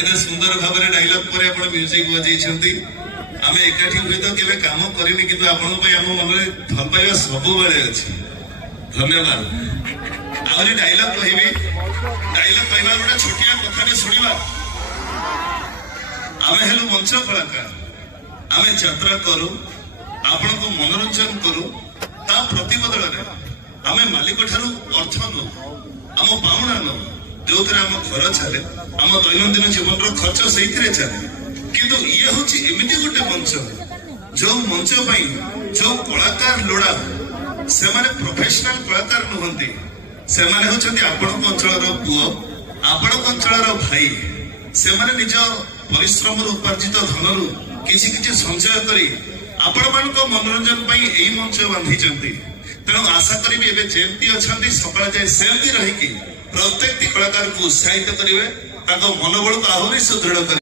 एते सुंदर भाव में डायलॉग पर आपण म्यूजिक बजाई आम एकाठी हुए तो केवे काम करनी कि आपण आम मन में भल पाइबा सब बेले अच्छी धन्यवाद आहरी डायलॉग कहबी डायलॉग कहवा गोटे छोटिया कथा शुणा आम हेलु मंच कलाकार आम यात्रा करू आपण को मनोरंजन करू ता प्रतिबदल आम मालिक ठारू अर्थ नौ आम पाउना नौ जो आम घर चले आम दैनंदिन जीवन खर्च से चले किंतु ये हूँ एमती गोटे मंच जो मंच जो कलाकार लोड़ा से माने प्रोफेशनल कलाकार नुहंती से माने होचंती आपण अंचल पुओ आपण अंचल भाई से माने निज परिश्रम उपार्जित धन रु किसी किसी संचय करी आपण मान मनोरंजन यही मंच बांधी तेणु आशा करी एवं जमी अच्छा सका जाए सेमती रही प्रत्येक कलाकार को उत्साहित करेंगे मनोबल को आहरी सुदृढ़ करेंगे।